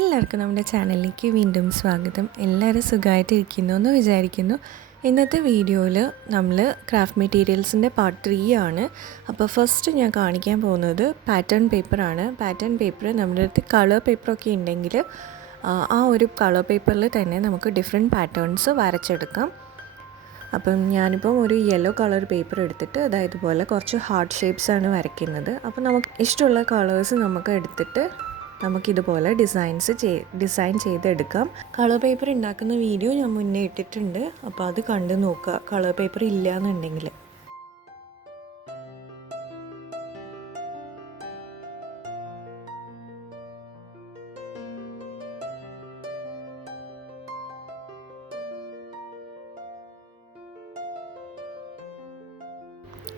എല്ലാവർക്കും നമ്മുടെ ചാനലിലേക്ക് വീണ്ടും സ്വാഗതം. എല്ലാവരും സുഖമായിട്ടിരിക്കുന്നു എന്ന് വിചാരിക്കുന്നു. ഇന്നത്തെ വീഡിയോയിൽ നമ്മൾ ക്രാഫ്റ്റ് മെറ്റീരിയൽസിൻ്റെ പാർട്ട് 3 ആണ്. അപ്പോൾ ഫസ്റ്റ് ഞാൻ കാണിക്കാൻ പോകുന്നത് പാറ്റേൺ പേപ്പറാണ്. പാറ്റേൺ പേപ്പർ നമ്മുടെ അടുത്ത് കളർ പേപ്പറൊക്കെ ഉണ്ടെങ്കിൽ ആ ഒരു കളർ പേപ്പറിൽ തന്നെ നമുക്ക് ഡിഫറെൻറ്റ് പാറ്റേൺസ് വരച്ചെടുക്കാം. അപ്പം ഞാനിപ്പം ഒരു യെല്ലോ കളർ പേപ്പർ എടുത്തിട്ട് അതായത് പോലെ കുറച്ച് ഹാർട്ട് ഷേപ്സാണ് വരയ്ക്കുന്നത്. അപ്പോൾ നമുക്ക് ഇഷ്ടമുള്ള കളേഴ്സ് നമുക്ക് എടുത്തിട്ട് നമുക്കിതുപോലെ ഡിസൈൻ ചെയ്തെടുക്കാം. കളർ പേപ്പർ ഉണ്ടാക്കുന്ന വീഡിയോ ഞാൻ മുന്നേ ഇട്ടിട്ടുണ്ട്, അപ്പോൾ അത് കണ്ട് നോക്കുക കളർ പേപ്പർ ഇല്ല എന്നുണ്ടെങ്കിൽ.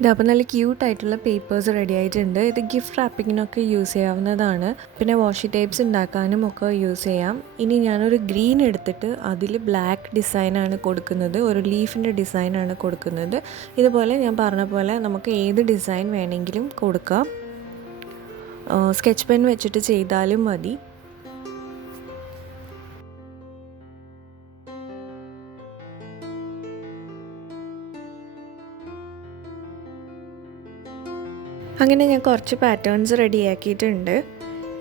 ഇതപ്പോൾ നല്ല ക്യൂട്ടായിട്ടുള്ള പേപ്പേഴ്സ് റെഡി ആയിട്ടുണ്ട്. ഇത് ഗിഫ്റ്റ് റാപ്പിങ്ങിനൊക്കെ യൂസ് ചെയ്യാവുന്നതാണ്. പിന്നെ വാഷി ടേപ്സ് ഉണ്ടാക്കാനും ഒക്കെ യൂസ് ചെയ്യാം. ഇനി ഞാനൊരു ഗ്രീൻ എടുത്തിട്ട് അതിൽ ബ്ലാക്ക് ഡിസൈനാണ് കൊടുക്കുന്നത്, ഒരു ലീഫിൻ്റെ ഡിസൈനാണ് കൊടുക്കുന്നത്. ഇതുപോലെ ഞാൻ പറഞ്ഞ പോലെ നമുക്ക് ഏത് ഡിസൈൻ വേണമെങ്കിലും കൊടുക്കാം. സ്കെച്ച് പെൻ വെച്ചിട്ട് ചെയ്താലും മതി. അങ്ങനെ ഞാൻ കുറച്ച് പാറ്റേൺസ് റെഡിയാക്കിയിട്ടുണ്ട്.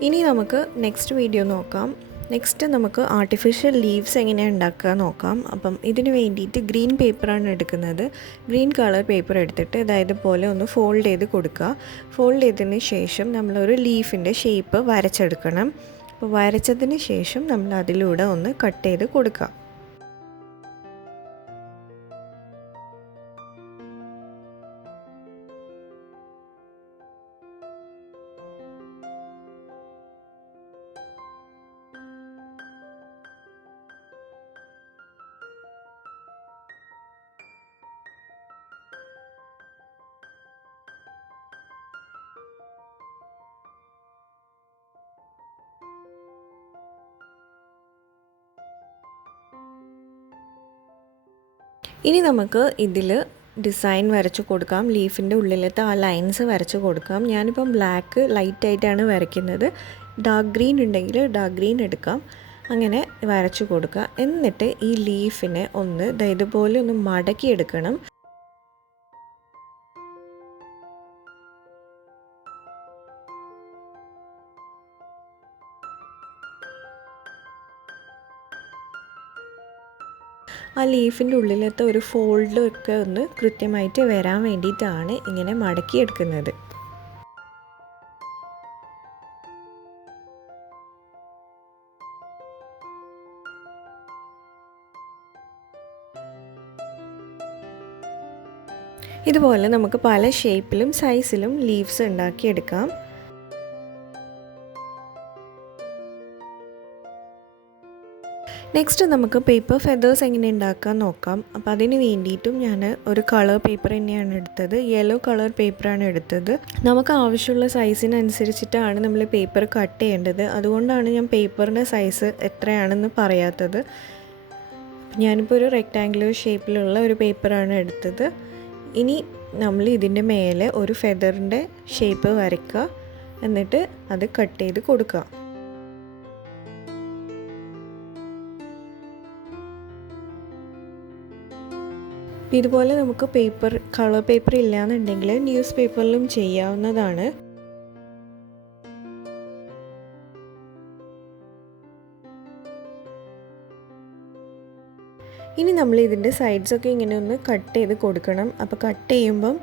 ഇനി നമുക്ക് നെക്സ്റ്റ് വീഡിയോ നോക്കാം. നെക്സ്റ്റ് നമുക്ക് ആർട്ടിഫിഷ്യൽ ലീവ്സ് എങ്ങനെയാണ് ഉണ്ടാക്കുക നോക്കാം. അപ്പം ഇതിന് വേണ്ടിയിട്ട് ഗ്രീൻ പേപ്പറാണ് എടുക്കുന്നത്. ഗ്രീൻ കളർ പേപ്പർ എടുത്തിട്ട് അതായത് പോലെ ഒന്ന് ഫോൾഡ് ചെയ്ത് കൊടുക്കുക. ഫോൾഡ് ചെയ്തതിന് ശേഷം നമ്മളൊരു ലീഫിൻ്റെ ഷേപ്പ് വരച്ചെടുക്കണം. അപ്പോൾ വരച്ചതിന് ശേഷം നമ്മൾ അതിലൂടെ ഒന്ന് കട്ട് ചെയ്ത് കൊടുക്കുക. ഇനി നമുക്ക് ഇതിൽ ഡിസൈൻ വരച്ച് കൊടുക്കാം. ലീഫിൻ്റെ ഉള്ളിലത്തെ ആ ലൈൻസ് വരച്ച് കൊടുക്കാം. ഞാനിപ്പം ബ്ലാക്ക് ലൈറ്റായിട്ടാണ് വരയ്ക്കുന്നത്. ഡാർക്ക് ഗ്രീൻ ഉണ്ടെങ്കിൽ ഡാർക്ക് ഗ്രീൻ എടുക്കാം. അങ്ങനെ വരച്ച് കൊടുക്കുക. എന്നിട്ട് ഈ ലീഫിനെ ഒന്ന് ഇതുപോലെ ഒന്ന് മടക്കിയെടുക്കണം. ആ ലീഫിൻ്റെ ഉള്ളിലത്തെ ഒരു ഫോൾഡൊക്കെ ഒന്ന് കൃത്യമായിട്ട് വരാൻ വേണ്ടിയിട്ടാണ് ഇങ്ങനെ മടക്കിയെടുക്കുന്നത്. ഇതുപോലെ നമുക്ക് പല ഷേപ്പിലും സൈസിലും ലീവ്സ് ഉണ്ടാക്കിയെടുക്കാം. നെക്സ്റ്റ് നമുക്ക് പേപ്പർ ഫെദേഴ്സ് എങ്ങനെ ഉണ്ടാക്കാൻ നോക്കാം. അപ്പോൾ അതിന് വേണ്ടിയിട്ടും ഞാൻ ഒരു കളർ പേപ്പർ തന്നെയാണ് എടുത്തത്. യെല്ലോ കളർ പേപ്പറാണ് എടുത്തത്. നമുക്ക് ആവശ്യമുള്ള സൈസിനനുസരിച്ചിട്ടാണ് നമ്മൾ പേപ്പർ കട്ട് ചെയ്യേണ്ടത്. അതുകൊണ്ടാണ് ഞാൻ പേപ്പറിൻ്റെ സൈസ് എത്രയാണെന്ന് പറയാത്തത്. ഞാനിപ്പോൾ ഒരു റെക്റ്റാങ്കുലർ ഷേപ്പിലുള്ള ഒരു പേപ്പറാണ് എടുത്തത്. ഇനി നമ്മൾ ഇതിൻ്റെ മേലെ ഒരു ഫെദറിൻ്റെ ഷേപ്പ് വരയ്ക്കുക. എന്നിട്ട് അത് കട്ട് ചെയ്ത് കൊടുക്കുക. ഇതുപോലെ നമുക്ക് കളർ പേപ്പർ ഇല്ലയെന്നുണ്ടെങ്കിൽ ന്യൂസ് പേപ്പറിലും ചെയ്യാവുന്നതാണ്. ഇനി നമ്മൾ ഇതിൻ്റെ സൈഡ്സൊക്കെ ഇങ്ങനെ ഒന്ന് കട്ട് ചെയ്ത് കൊടുക്കണം. അപ്പോൾ കട്ട് ചെയ്യുമ്പം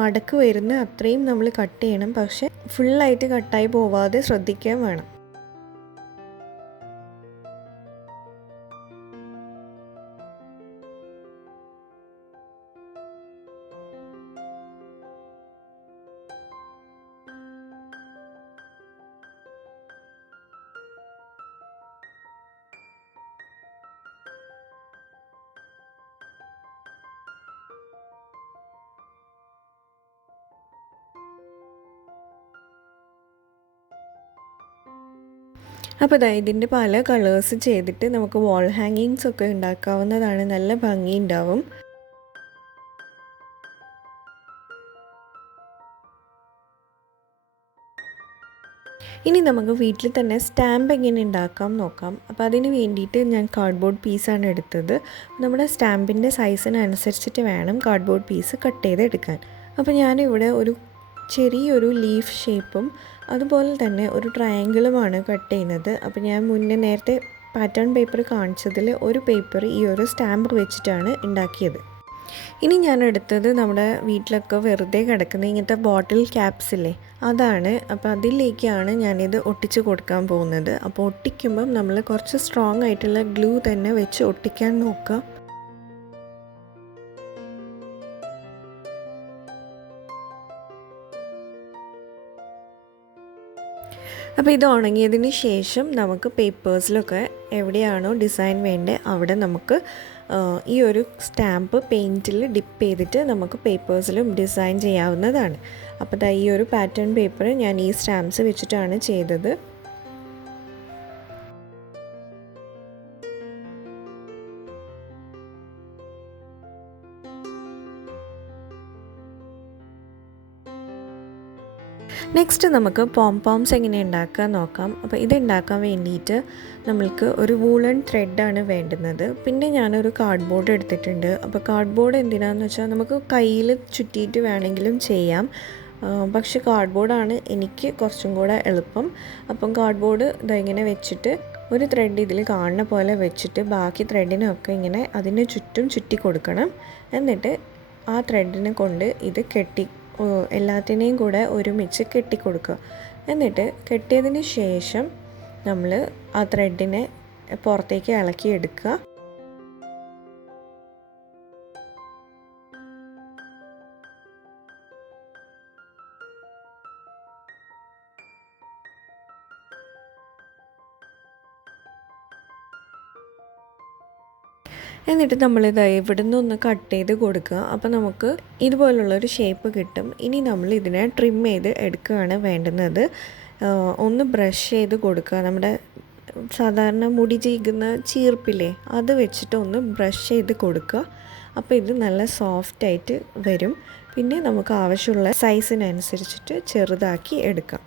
മടക്ക് വരുന്ന അത്രയും നമ്മൾ കട്ട് ചെയ്യണം. പക്ഷെ ഫുള്ളായിട്ട് കട്ടായി പോവാതെ ശ്രദ്ധിക്കാൻ വേണം. അപ്പോൾ ഇതിൻ്റെ പല കളേഴ്സ് ചെയ്തിട്ട് നമുക്ക് വാൾ ഹാങ്ങിങ്സ് ഒക്കെ ഉണ്ടാക്കാവുന്നതാണ്. നല്ല ഭംഗി ഉണ്ടാവും. ഇനി നമുക്ക് വീട്ടിൽ തന്നെ സ്റ്റാമ്പ് എങ്ങനെ ഉണ്ടാക്കാം നോക്കാം. അപ്പോൾ അതിന് വേണ്ടിയിട്ട് ഞാൻ കാർഡ്ബോർഡ് പീസാണ് എടുത്തത്. നമ്മുടെ സ്റ്റാമ്പിൻ്റെ സൈസിനനുസരിച്ചിട്ട് വേണം കാർഡ്ബോർഡ് പീസ് കട്ട് ചെയ്തെടുക്കാൻ. അപ്പോൾ ഞാനിവിടെ ഒരു ചെറിയൊരു ലീഫ് ഷേപ്പും അതുപോലെ തന്നെ ഒരു ട്രയാങ്കിളുമാണ് കട്ട് ചെയ്യുന്നത്. അപ്പോൾ ഞാൻ മുന്നേ നേരത്തെ പാറ്റേൺ പേപ്പർ കാണിച്ചതിൽ ഒരു പേപ്പർ ഈ ഒരു സ്റ്റാമ്പ് വെച്ചിട്ടാണ് ഉണ്ടാക്കിയത്. ഇനി ഞാൻ എടുത്തത് നമ്മുടെ വീട്ടിലൊക്കെ വെറുതെ കിടക്കുന്ന ഇങ്ങനത്തെ ബോട്ടിൽ ക്യാപ്സ് ഇല്ലേ, അതാണ്. അപ്പോൾ അതിലേക്കാണ് ഞാനിത് ഒട്ടിച്ച് കൊടുക്കാൻ പോകുന്നത്. അപ്പോൾ ഒട്ടിക്കുമ്പം നമ്മൾ കുറച്ച് സ്ട്രോങ് ആയിട്ടുള്ള ഗ്ലൂ തന്നെ വെച്ച് ഒട്ടിക്കാൻ നോക്കുക. അപ്പോൾ ഇത് ഉണങ്ങിയതിന് ശേഷം നമുക്ക് പേപ്പേഴ്സിലൊക്കെ എവിടെയാണോ ഡിസൈൻ വേണ്ടത് അവിടെ നമുക്ക് ഈ ഒരു സ്റ്റാമ്പ് പെയിൻറ്റിൽ ഡിപ്പ് ചെയ്തിട്ട് നമുക്ക് പേപ്പേഴ്സിലും ഡിസൈൻ ചെയ്യാവുന്നതാണ്. അപ്പോൾ ഈ ഒരു പാറ്റേൺ പേപ്പർ ഞാൻ ഈ സ്റ്റാമ്പ്സ് വെച്ചിട്ടാണ് ചെയ്തത്. നെക്സ്റ്റ് നമുക്ക് പോംപോംസ് എങ്ങനെ ഉണ്ടാക്കാൻ നോക്കാം. അപ്പോൾ ഇത് ഉണ്ടാക്കാൻ വേണ്ടിയിട്ട് നമ്മൾക്ക് ഒരു വൂളൻ ത്രെഡാണ് വേണ്ടുന്നത്. പിന്നെ ഞാനൊരു കാർഡ്ബോർഡ് എടുത്തിട്ടുണ്ട്. അപ്പോൾ കാർഡ്ബോർഡ് എന്തിനാണെന്ന് വെച്ചാൽ നമുക്ക് കയ്യിൽ ചുറ്റിയിട്ട് വേണമെങ്കിലും ചെയ്യാം. പക്ഷേ കാർഡ്ബോർഡാണ് എനിക്ക് കുറച്ചും കൂടെ എളുപ്പം. അപ്പം കാർഡ്ബോർഡ് ഇങ്ങനെ വെച്ചിട്ട് ഒരു ത്രെഡ് ഇതിൽ കാണുന്ന പോലെ വെച്ചിട്ട് ബാക്കി ത്രെഡിനൊക്കെ ഇങ്ങനെ അതിന് ചുറ്റും ചുറ്റി കൊടുക്കണം. എന്നിട്ട് ആ ത്രെഡിനെ കൊണ്ട് ഇത് എല്ലാത്തിനെയും കൂടെ ഒരുമിച്ച് കെട്ടിക്കൊടുക്കുക. എന്നിട്ട് കെട്ടിയതിന് ശേഷം നമ്മൾ ആ ത്രെഡിനെ പുറത്തേക്ക് ഇളക്കിയെടുക്കുക. എന്നിട്ട് നമ്മളിത് ഇവിടെ നിന്നൊന്ന് കട്ട് ചെയ്ത് കൊടുക്കുക. അപ്പോൾ നമുക്ക് ഇതുപോലുള്ളൊരു ഷേപ്പ് കിട്ടും. ഇനി നമ്മൾ ഇതിനെ ട്രിം ചെയ്ത് എടുക്കുകയാണ് വേണ്ടുന്നത്. ഒന്ന് ബ്രഷ് ചെയ്ത് കൊടുക്കുക. നമ്മുടെ സാധാരണ മുടി ചീകുന്ന ചീർപ്പില്ലേ, അത് വെച്ചിട്ട് ഒന്ന് ബ്രഷ് ചെയ്ത് കൊടുക്കുക. അപ്പോൾ ഇത് നല്ല സോഫ്റ്റായിട്ട് വരും. പിന്നെ നമുക്ക് ആവശ്യമുള്ള സൈസിനനുസരിച്ചിട്ട് ചെറുതാക്കി എടുക്കാം.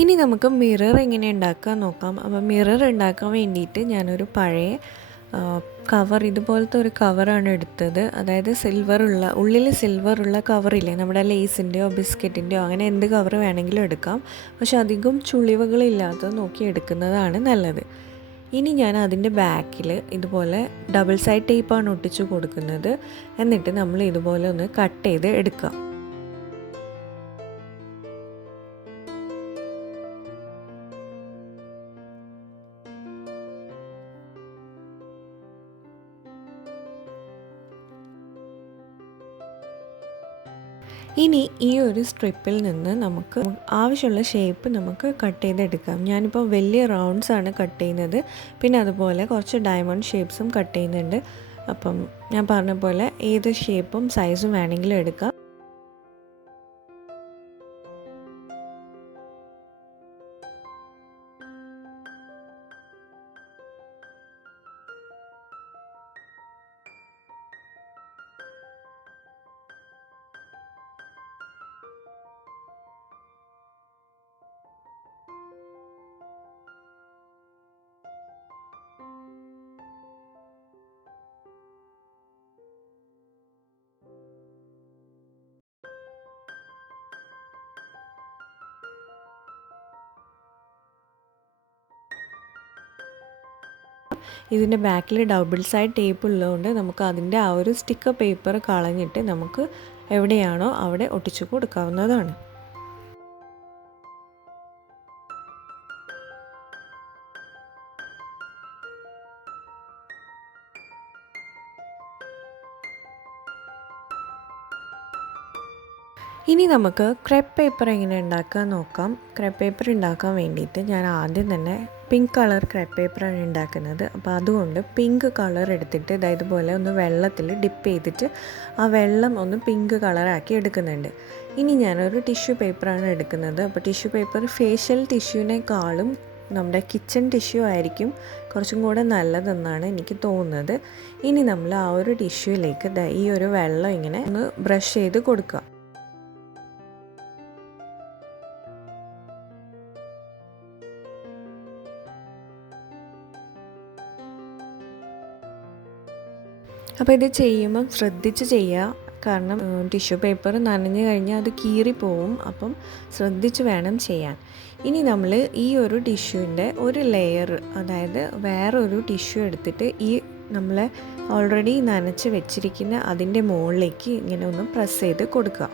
ഇനി നമുക്ക് മിറർ എങ്ങനെ ഉണ്ടാക്കാൻ നോക്കാം. അപ്പോൾ മിറർ ഉണ്ടാക്കാൻ വേണ്ടിയിട്ട് ഞാനൊരു പഴയ കവർ, ഇതുപോലത്തെ ഒരു കവറാണ് എടുത്തത്. അതായത് ഉള്ളിൽ സിൽവറുള്ള കവറില്ലേ, നമ്മുടെ ലേസിൻ്റെയോ ബിസ്ക്കറ്റിൻ്റെയോ അങ്ങനെ എന്ത് കവർ വേണമെങ്കിലും എടുക്കാം. പക്ഷെ അധികം ചുളിവുകളില്ലാത്തത് നോക്കി എടുക്കുന്നതാണ് നല്ലത്. ഇനി ഞാൻ അതിൻ്റെ ബാക്കിൽ ഇതുപോലെ ഡബിൾ സൈഡ് ടേപ്പാണ് ഒട്ടിച്ചു കൊടുക്കുന്നത്. എന്നിട്ട് നമ്മൾ ഇതുപോലെ ഒന്ന് കട്ട് ചെയ്ത് എടുക്കാം. ഇനി ഈ ഒരു സ്ട്രിപ്പിൽ നിന്ന് നമുക്ക് ആവശ്യമുള്ള ഷേപ്പ് നമുക്ക് കട്ട് ചെയ്തെടുക്കാം. ഞാനിപ്പോൾ വലിയ റൗണ്ട്സാണ് കട്ട് ചെയ്യുന്നത്. പിന്നെ അതുപോലെ കുറച്ച് ഡയമണ്ട് ഷേപ്സും കട്ട് ചെയ്യുന്നുണ്ട്. അപ്പം ഞാൻ പറഞ്ഞ പോലെ ഏത് ഷേപ്പും സൈസും വേണമെങ്കിലും എടുക്കാം. ഇതിൻ്റെ ബാക്കിൽ ഡബിൾ സൈഡ് ടേപ്പ് ഉള്ളതുകൊണ്ട് നമുക്ക് അതിൻ്റെ ആ ഒരു സ്റ്റിക്കർ പേപ്പർ കളഞ്ഞിട്ട് നമുക്ക് എവിടെയാണോ അവിടെ ഒട്ടിച്ചു കൊടുക്കാവുന്നതാണ്. ഇനി നമുക്ക് ക്രെപ്പ് പേപ്പർ എങ്ങനെ ഉണ്ടാക്കാൻ നോക്കാം. ക്രെപ്പ് പേപ്പർ ഉണ്ടാക്കാൻ വേണ്ടിയിട്ട് ഞാൻ ആദ്യം തന്നെ പിങ്ക് കളർ ക്രെപ്പ് പേപ്പറാണ് ഉണ്ടാക്കുന്നത്. അപ്പോൾ അതുകൊണ്ട് പിങ്ക് കളർ എടുത്തിട്ട് ഇതുപോലെ ഒന്ന് വെള്ളത്തിൽ ഡിപ്പ് ചെയ്തിട്ട് ആ വെള്ളം ഒന്ന് പിങ്ക് കളറാക്കി എടുക്കുന്നുണ്ട്. ഇനി ഞാനൊരു ടിഷ്യൂ പേപ്പറാണ് എടുക്കുന്നത്. അപ്പോൾ ടിഷ്യൂ പേപ്പർ ഫേഷ്യൽ ടിഷ്യൂവിനേക്കാളും നമ്മുടെ കിച്ചൺ ടിഷ്യൂ ആയിരിക്കും കുറച്ചും കൂടെ നല്ലതെന്നാണ് എനിക്ക് തോന്നുന്നത്. ഇനി നമ്മൾ ആ ഒരു ടിഷ്യൂയിലേക്ക് ഈ ഒരു വെള്ളം ഇങ്ങനെ ഒന്ന് ബ്രഷ് ചെയ്ത് കൊടുക്കുക. അപ്പോൾ ഇത് ചെയ്യുമ്പം ശ്രദ്ധിച്ച് ചെയ്യുക. കാരണം ടിഷ്യൂ പേപ്പർ നനഞ്ഞു കഴിഞ്ഞാൽ അത് കീറിപ്പോവും. അപ്പം ശ്രദ്ധിച്ച് വേണം ചെയ്യാൻ. ഇനി നമ്മൾ ഈ ഒരു ടിഷ്യൂവിൻ്റെ ഒരു ലെയർ, അതായത് വേറൊരു ടിഷ്യൂ എടുത്തിട്ട് ഈ നമ്മൾ ഓൾറെഡി നനച്ച് വെച്ചിരിക്കുന്ന അതിൻ്റെ മുകളിലേക്ക് ഇങ്ങനെ ഒന്ന് പ്രസ് ചെയ്ത് കൊടുക്കുക.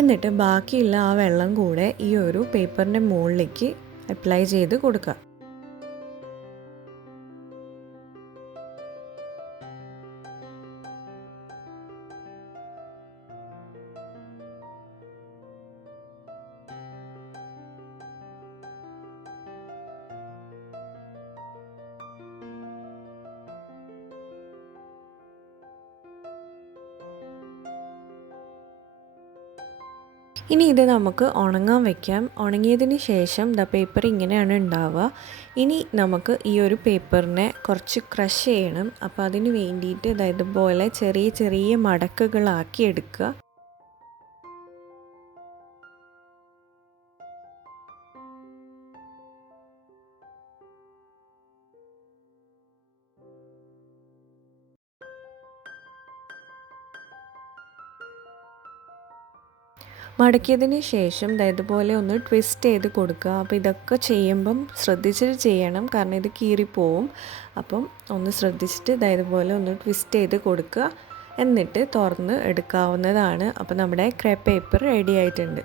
എന്നിട്ട് ബാക്കിയുള്ള ആ വെള്ളം കൂടെ ഈ ഒരു പേപ്പറിൻ്റെ മുകളിലേക്ക് അപ്ലൈ ചെയ്ത് കൊടുക്കുക. ഇനി ഇത് നമുക്ക് ഉണങ്ങാൻ വയ്ക്കാം. ഉണങ്ങിയതിന് ശേഷം പേപ്പർ ഇങ്ങനെയാണ് ഉണ്ടാവുക. ഇനി നമുക്ക് ഈ ഒരു പേപ്പറിനെ കുറച്ച് ക്രഷ് ചെയ്യണം. അപ്പോൾ അതിന് വേണ്ടിയിട്ട് ഇതുപോലെ ചെറിയ ചെറിയ മടക്കുകളാക്കി എടുക്കുക. മടക്കിയതിന് ശേഷം ഇതുപോലെ ഒന്ന് ട്വിസ്റ്റ് ചെയ്ത് കൊടുക്കുക. അപ്പോൾ ഇതൊക്കെ ചെയ്യുമ്പം ശ്രദ്ധിച്ചിട്ട് ചെയ്യണം, കാരണം ഇത് കീറിപ്പോവും. അപ്പം ഒന്ന് ശ്രദ്ധിച്ചിട്ട് ഇതുപോലെ ഒന്ന് ട്വിസ്റ്റ് ചെയ്ത് കൊടുക്കുക. എന്നിട്ട് തുറന്ന് എടുക്കാവുന്നതാണ്. അപ്പോൾ നമ്മുടെ ക്രെപ്പ് പേപ്പർ റെഡി ആയിട്ടുണ്ട്.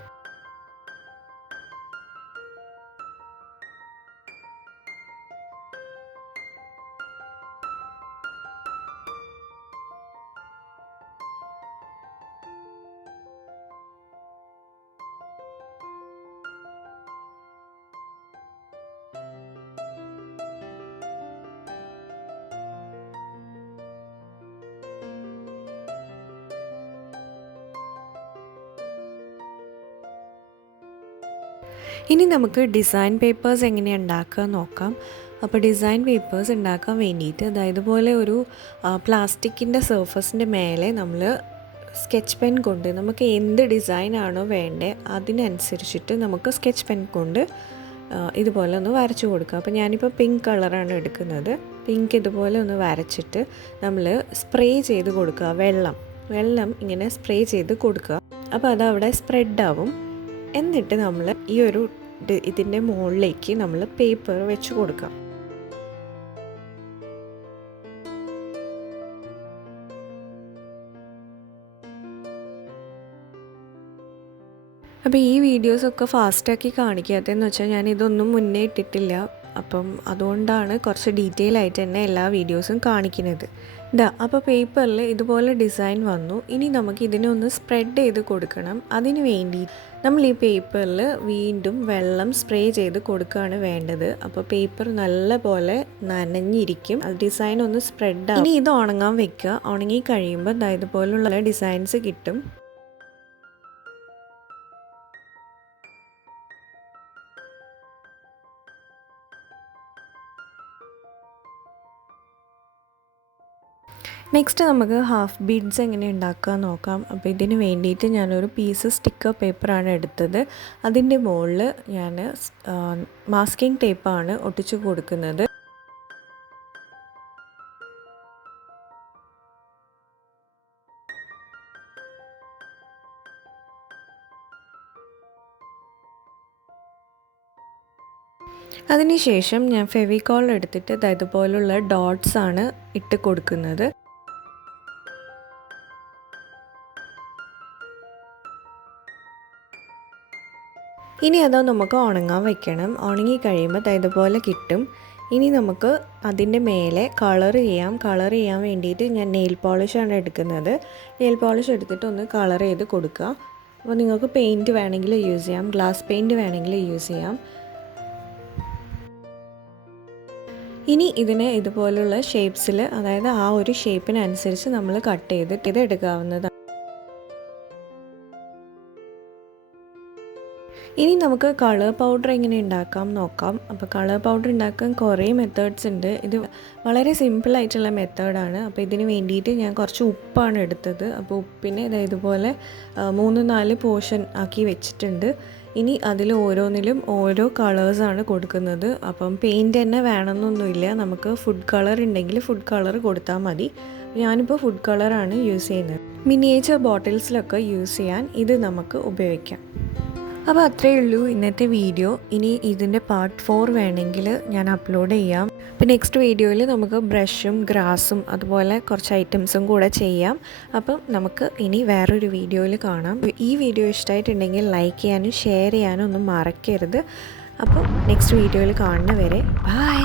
ഇനി നമുക്ക് ഡിസൈൻ പേപ്പേഴ്സ് എങ്ങനെയാണ് ഉണ്ടാക്കുക നോക്കാം. അപ്പോൾ ഡിസൈൻ പേപ്പേഴ്സ് ഉണ്ടാക്കാൻ വേണ്ടിയിട്ട് ഇതുപോലെ ഒരു പ്ലാസ്റ്റിക്കിൻ്റെ സർഫസിൻ്റെ മേലെ നമ്മൾ സ്കെച്ച് പെൻ കൊണ്ട് നമുക്ക് എന്ത് ഡിസൈനാണോ വേണ്ടത് അതിനനുസരിച്ചിട്ട് നമുക്ക് സ്കെച്ച് പെൻ കൊണ്ട് ഇതുപോലെ ഒന്ന് വരച്ചു കൊടുക്കുക. അപ്പോൾ ഞാനിപ്പോൾ പിങ്ക് കളറാണ് എടുക്കുന്നത്. പിങ്ക് ഇതുപോലെ ഒന്ന് വരച്ചിട്ട് നമ്മൾ സ്പ്രേ ചെയ്ത് കൊടുക്കുക. വെള്ളം ഇങ്ങനെ സ്പ്രേ ചെയ്ത് കൊടുക്കുക. അപ്പോൾ അതവിടെ സ്പ്രെഡാവും. എന്നിട്ട് നമ്മൾ ഈ ഒരു ഇതിൻ്റെ മുകളിലേക്ക് നമ്മൾ പേപ്പർ വെച്ച് കൊടുക്കാം. അപ്പോൾ ഈ വീഡിയോസൊക്കെ ഫാസ്റ്റാക്കി കാണിക്കാത്തതെന്ന് വെച്ചാൽ ഞാൻ ഇതൊന്നും മുന്നേ ഇട്ടിട്ടില്ല. അപ്പം അതുകൊണ്ടാണ് കുറച്ച് ഡീറ്റെയിൽ ആയിട്ട് തന്നെ എല്ലാ വീഡിയോസും കാണിക്കുന്നത്. അപ്പോൾ പേപ്പറിൽ ഇതുപോലെ ഡിസൈൻ വന്നു. ഇനി നമുക്ക് ഇതിനെ ഒന്ന് സ്പ്രെഡ് ചെയ്ത് കൊടുക്കണം. അതിന് വേണ്ടി നമ്മൾ ഈ പേപ്പറിൽ വീണ്ടും വെള്ളം സ്പ്രേ ചെയ്ത് കൊടുക്കുകയാണ് വേണ്ടത്. അപ്പോൾ പേപ്പർ നല്ല പോലെ നനഞ്ഞിരിക്കും. അത് ഡിസൈൻ ഒന്ന് സ്പ്രെഡ് ആവും. ഇനി ഇത് ഉണങ്ങാൻ വെക്കുക. ഉണങ്ങി കഴിയുമ്പോൾ ഇതുപോലുള്ള ഡിസൈൻസ് കിട്ടും. നെക്സ്റ്റ് നമുക്ക് ഹാഫ് ബീഡ്സ് എങ്ങനെ ഉണ്ടാക്കുക നോക്കാം. അപ്പോൾ ഇതിന് വേണ്ടിയിട്ട് ഞാനൊരു പീസ് സ്റ്റിക്കർ പേപ്പറാണ് എടുത്തത്. അതിൻ്റെ മുകളിൽ ഞാൻ മാസ്കിംഗ് ടേപ്പാണ് ഒട്ടിച്ചു കൊടുക്കുന്നത്. അതിനുശേഷം ഞാൻ ഫെവിക്കോൾ എടുത്തിട്ട് ഇതുപോലുള്ള ഡോട്ട്സ് ആണ് ഇട്ട് കൊടുക്കുന്നത്. ഇനി അത് നമുക്ക് ഉണങ്ങാൻ വെക്കണം. ഉണങ്ങി കഴിയുമ്പോൾ ഇതുപോലെ കിട്ടും. ഇനി നമുക്ക് അതിൻ്റെ മേലെ കളർ ചെയ്യാൻ വേണ്ടിയിട്ട് ഞാൻ നെയിൽ പോളിഷാണ് എടുക്കുന്നത്. നെയിൽ പോളിഷ് എടുത്തിട്ട് ഒന്ന് കളർ ചെയ്ത് കൊടുക്കുക. അപ്പോൾ നിങ്ങൾക്ക് പെയിൻറ്റ് വേണമെങ്കിൽ യൂസ് ചെയ്യാം, ഗ്ലാസ് പെയിൻറ്റ് വേണമെങ്കിൽ യൂസ് ചെയ്യാം. ഇനി ഇതിനെ ഇതുപോലുള്ള ഷേപ്സിൽ, അതായത് ആ ഒരു ഷേപ്പിനനുസരിച്ച് നമ്മൾ കട്ട് ചെയ്തിട്ട് ഇത് എടുക്കാവുന്നതാണ്. ഇനി നമുക്ക് കളർ പൗഡർ എങ്ങനെ ഉണ്ടാക്കാം നോക്കാം. അപ്പോൾ കളർ പൗഡർ ഉണ്ടാക്കാൻ കുറേ മെത്തേഡ്സ് ഉണ്ട്. ഇത് വളരെ സിമ്പിളായിട്ടുള്ള മെത്തേഡാണ്. അപ്പോൾ ഇതിന് വേണ്ടിയിട്ട് ഞാൻ കുറച്ച് ഉപ്പാണ് എടുത്തത്. അപ്പോൾ ഉപ്പിനെ ഇതുപോലെ 3-4 പോർഷൻ ആക്കി വെച്ചിട്ടുണ്ട്. ഇനി അതിൽ ഓരോന്നിലും ഓരോ കളേഴ്സാണ് കൊടുക്കുന്നത്. അപ്പം പെയിൻറ്റ് തന്നെ വേണമെന്നൊന്നുമില്ല, നമുക്ക് ഫുഡ് കളർ ഉണ്ടെങ്കിൽ ഫുഡ് കളർ കൊടുത്താൽ മതി. ഞാനിപ്പോൾ ഫുഡ് കളറാണ് യൂസ് ചെയ്യുന്നത്. മിനിയേച്ചർ ബോട്ടിൽസിലൊക്കെ യൂസ് ചെയ്യാൻ ഇത് നമുക്ക് ഉപയോഗിക്കാം. അപ്പോൾ അത്രയേ ഉള്ളൂ ഇന്നത്തെ വീഡിയോ. ഇനി ഇതിൻ്റെ പാർട്ട് 4 വേണമെങ്കിൽ ഞാൻ അപ്ലോഡ് ചെയ്യാം. അപ്പോൾ നെക്സ്റ്റ് വീഡിയോയിൽ നമുക്ക് ബ്രഷും ഗ്രാസും അതുപോലെ കുറച്ച് ഐറ്റംസും കൂടെ ചെയ്യാം. അപ്പം നമുക്ക് ഇനി വേറൊരു വീഡിയോയിൽ കാണാം. ഈ വീഡിയോ ഇഷ്ടമായിട്ടുണ്ടെങ്കിൽ ലൈക്ക് ചെയ്യാനും ഷെയർ ചെയ്യാനും ഒന്നും മറക്കരുത്. അപ്പോൾ നെക്സ്റ്റ് വീഡിയോയിൽ കാണുന്നവരെ ബൈ.